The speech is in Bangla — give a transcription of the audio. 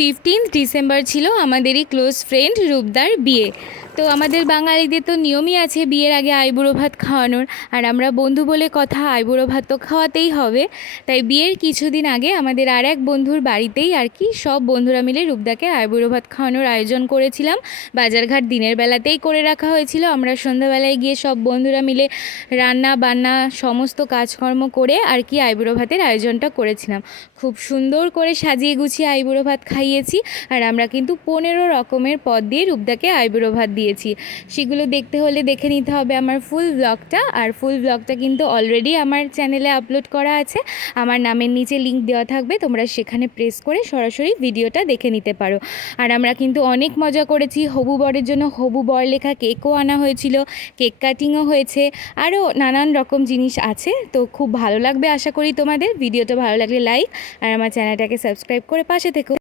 ফিফটিন্থ ডিসেম্বর ছিল আমাদেরই ক্লোজ ফ্রেন্ড রূপদার বিয়ে। তো আমাদের বাঙালিদের তো নিয়মই আছে বিয়ের আগে আইবুড়ো ভাত খাওয়ানোর। আর আমরা বন্ধু বলে কথা আইবুড়ো ভাত তো খাওয়াতেই হবে। তাই বিয়ের কিছুদিন আগে আমাদের আর এক বন্ধুর বাড়িতেই আর কি সব বন্ধুরা মিলে রূপদাকে আইবুড়ো ভাত খাওয়ানোর আয়োজন করেছিলাম। বাজারঘাট দিনের বেলাতেই করে রাখা হয়েছিল। আমরা সন্ধ্যাবেলায় গিয়ে সব বন্ধুরা মিলে রান্না বান্না সমস্ত কাজকর্ম করে আর কি আইবুড়ো ভাতের আয়োজনটা করেছিলাম। খুব সুন্দর করে সাজিয়ে গুছিয়ে আইবুড়ো ভাত খাইয়েছি। আর আমরা কিন্তু পনেরো রকমের পদ দিয়ে রূপদাকে আইবুড়ো ভাত দিয়েছি। সেগুলো দেখতে হলে দেখে নিতে হবে আমার ফুল ব্লগটা আর ফুল ব্লগটা কিন্তু অলরেডি আমার চ্যানেলে আপলোড করা আছে। আমার নামের নিচে লিংক দেওয়া থাকবে। তোমরা সেখানে প্রেস করে সরাসরি ভিডিওটা দেখে নিতে পারো। আর আমরা কিন্তু অনেক মজা করেছি। হবু বরের জন্য হবু বর লেখা কেকও আনা হয়েছিল। কেক কাটিংও হয়েছে। আরও নানান রকম জিনিস আছে। তো খুব ভালো লাগবে আশা করি তোমাদের। ভিডিওটা ভালো লাগলে লাইক আর আমার চ্যানেলটাকে সাবস্ক্রাইব করে পাশে থেকো।